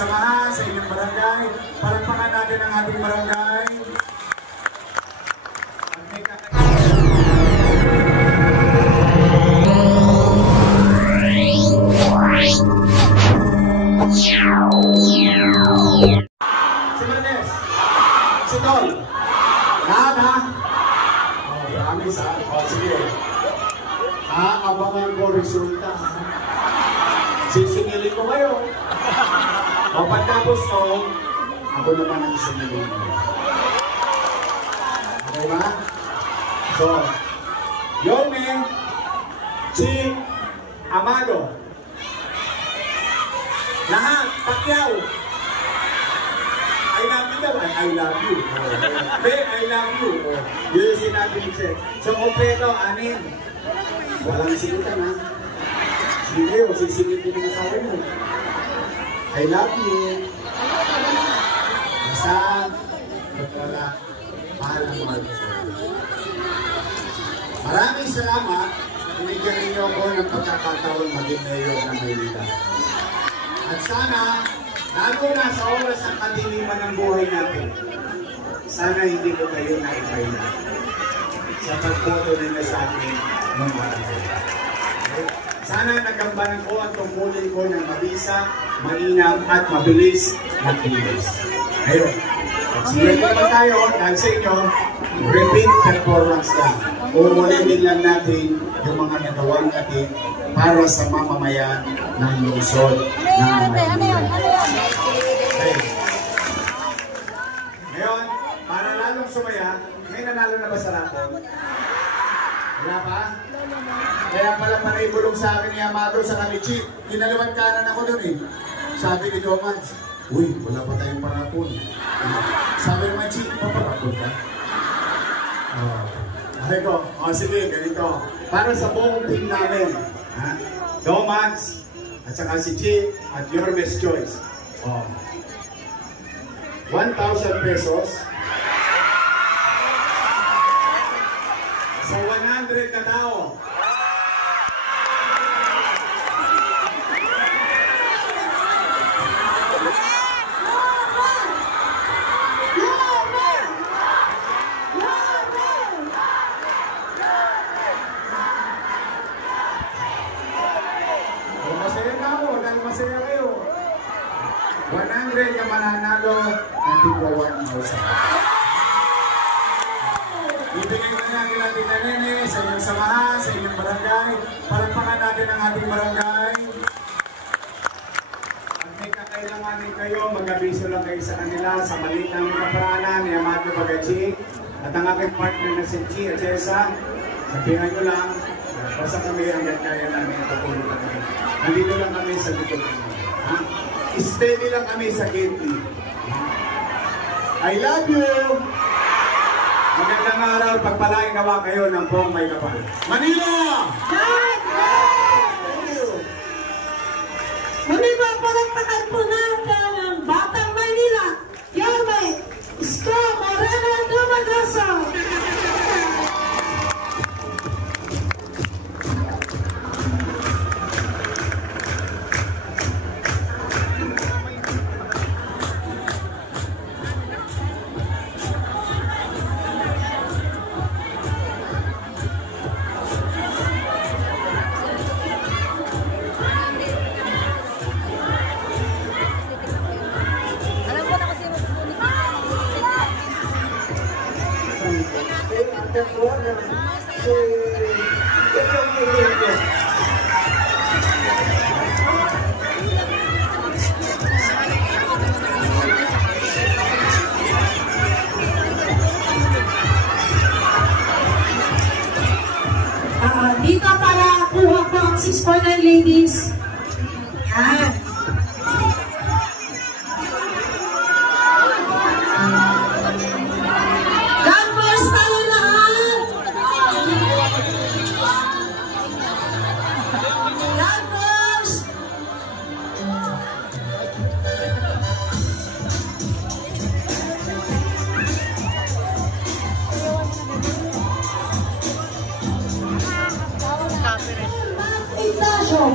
samahan sa inyong barangay. Palakpakan natin ang ating barangay. Si Mernes, si Tol, lahat ha? Promise ha? Sige. Abangan ko resulta. Sisingilin ko kayo. O pagkapos ko, ako naman ang singilin ko. Okay ba? So, Yorme, Ching, Amado, lahat, Pacquiao. I love you daw. I love you. Be, I love you. Yun yung sinabi ni Che. So, kompleto, anin. Walang singitan ha. Sige o, sisingit ko ng asawa mo. I love you. Basta, wala, mahal ang mahal ko. Maraming salamat. Binigyan ninyo ako ng pagkakataon maging mayor ng Maynila. At sana, lalo na sa oras ng kadiliman ng buhay natin, sana hindi ko kayo naipayla sa pagboto nila sa akin ng barangay. Okay? Sana nagambanan ko ang tungkulin ko ng mabisa, mainam at mabilis na kilos. Ayun. Sige naman tayo, dahil sa inyo, repeat performance lang. Uulitin lang natin yung mga nagawa natin para sa mamamayan ng lungsod ng Maynila. Okay. Ngayon, para lalong sumaya, may nanalo na ba sa rapon? Wala pa? Kaya pala panay-bulong sa akin ni Amado sa kami, Chief. Kinaliwan kanan ako dun eh. Sabi ni Jomans, uy, wala pa tayong parapon. Sabi naman, Chief, paparapon ka? Okay ko, sige, ganito. Para sa buong team namin, Jomans, at saka si Chief, at your best choice. 1,000 pesos. Sa 100 na tao. Masaya na ako dahil masaya kayo. 100 ka mananalo ng tigwa 1,000. Ibigay ko na natin na nene sa inyong samahan, sa inyong barangay. Palakpakan natin ang ating barangay. At may kakailanganin kayo, mag-abiso lang kayo sa kanila sa maliit ng mga paraanan ni Amado Bagaching at ang aking partner na si Chi at Cesa. Sabihan nyo lang, basta kami hanggang kaya namin tutulong kami. Nandito lang kami sa likod kami. Steady lang kami sa gate. I love you! Magandang araw, pagpalain nawa kayo ng buong may kapal. Manila! Thank you! Manila, palagpakan po natin ang Batang Maynila. Yorme, Isko, Moreno, Dumagaso. Dito para kuha po ang 649 ladies. Yan. God bless tayo lahat. God bless. Ignacio.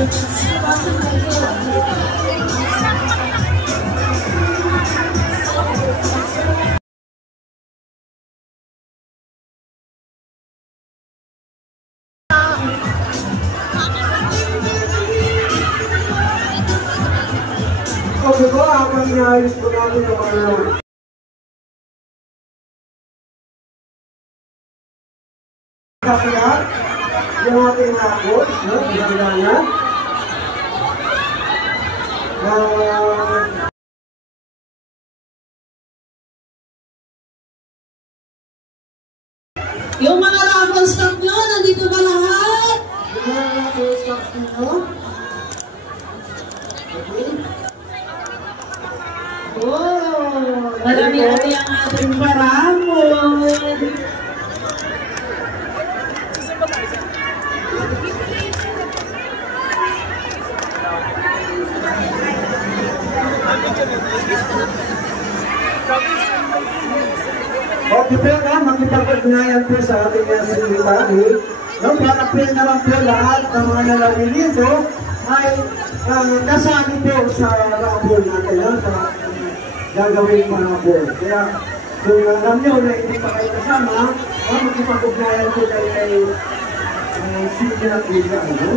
Okay po, habang inaayos po natin ang mga kaya yung ating mga coach, no? Magandang Yung mga raffle stock nyo, nandito ba lahat? yung mga raffle stock nyo. Okay. Oh, marami-rami ang ating paramon. Okay po na, makipag-ugnayan po sa ating secretary. No, para po naman po lahat ng mga nalawin dito ay kasali po sa raffle natin, no? Sa gagawin mga board. Kaya kung alam nyo na hindi pa kayo kasama, makipag-ugnayan po kayo kay secretary, no?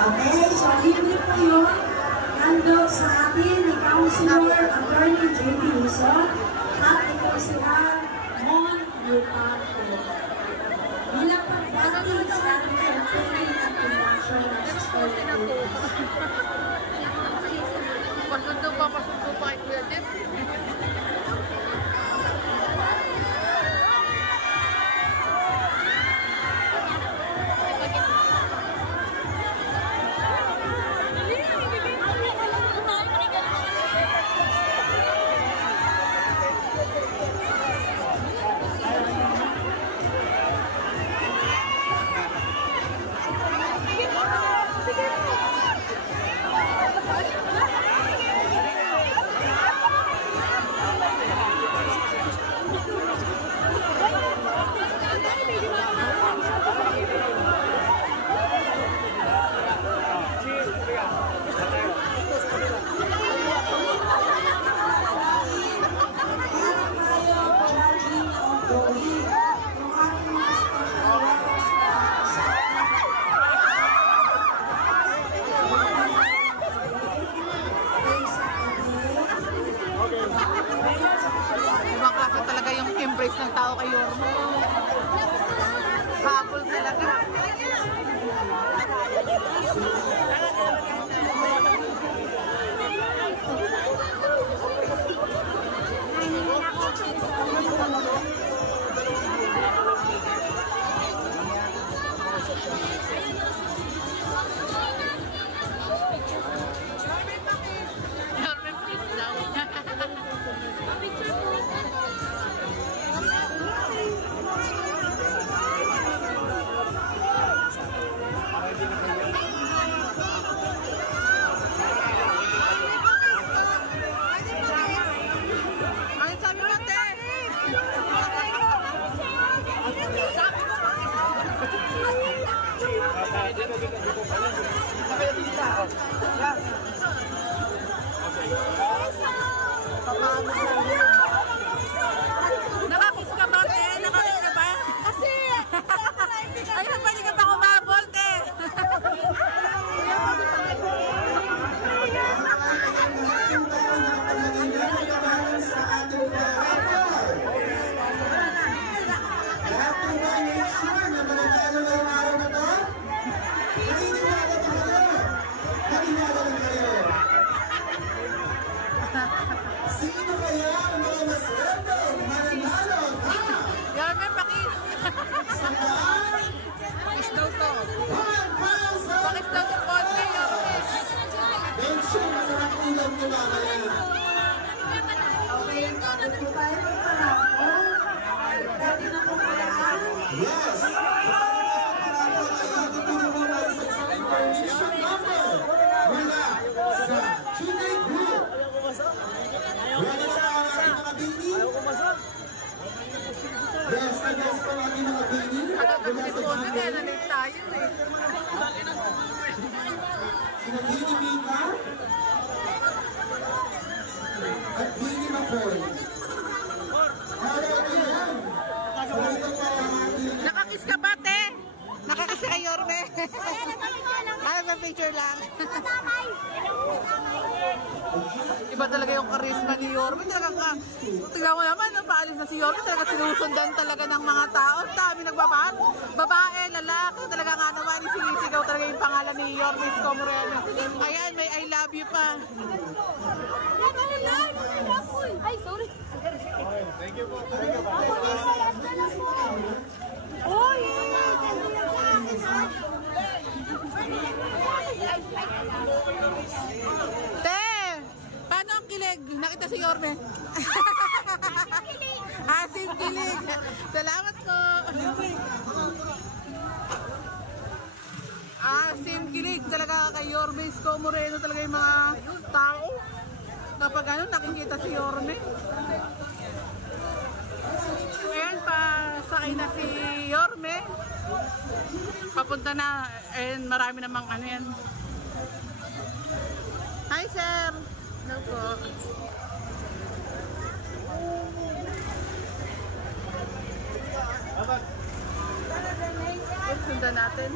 Okay, so libre po yun. Nandun sa atin ni Councilor Attorney J.D. Luzon at ito sila Mon Yupaco. Bilang pagbati sa ating campaign at production ng Sustainable. Pasundo pa kay Kuya Jeff. Ibang klase talaga yung embrace ng tao kay Yorme. Habol talaga. Yorme, please daw. Ay, sabi mo, te! Nakakiss ka ba, te? Nakakiss ka ba? Kasi! Ayun, pwede ka pa kumabol, te! Sa ating lahat po ba make sure na mananalo ngayong araw na to? Naniniwala ba kayo? Naniniwala ba kayo? Sino kaya ang mga mas gandang mananalo? Ha? Yorme, pakis! Saan? Pakis daw to. 1,000! Pakis daw to konti, Yorme. Make sure masarap ulam niyo mamaya. Okay, bago po tayo magparako. Dati na po paraan. Yes! Parang ay tuturo mo tayo sa isang information number mula sa GK Group. Ready na ang ating mga bini? Yes, na-guess ko ang ating mga bini mula sa GK. Nalit tayo eh. Sina Bini Mika at Bini Makoy. Araw yan! Ito pa ang ating Nakakiss ka ba, te? Nakakiss ka kay Yorme? Ay, picture lang. Iba talaga yung charisma ni Yorme. Talaga tingnan mo naman, no? Paalis na si Yorme. Talaga sinusundan talaga ng mga tao. Dami nagbabahan. Babae, lalaki. Talaga nga naman, sinisigaw talaga yung pangalan ni Yorme Isko Moreno. Ayan, may I love you pa. Ay, sorry. Te! Paano ang kilig? Nakita si Yorme. Asim kilig. Salamat po. Asim kilig talaga kay Yorme Isko Moreno talaga yung mga tao. Kapag ano, nakikita si Yorme. Ayan pa, sakay na si Yorme. Papunta na, and marami namang ano yan. Hi, sir! Hello po. Sundan natin.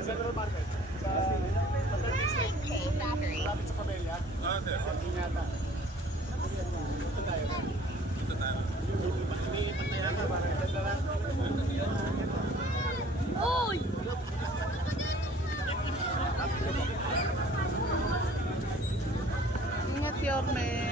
Central Market. Sa malapit sa Pamilya. Piñata. Dito tayo. May patayan ka, parang ganda lang. Uy! Ingat, Yorme.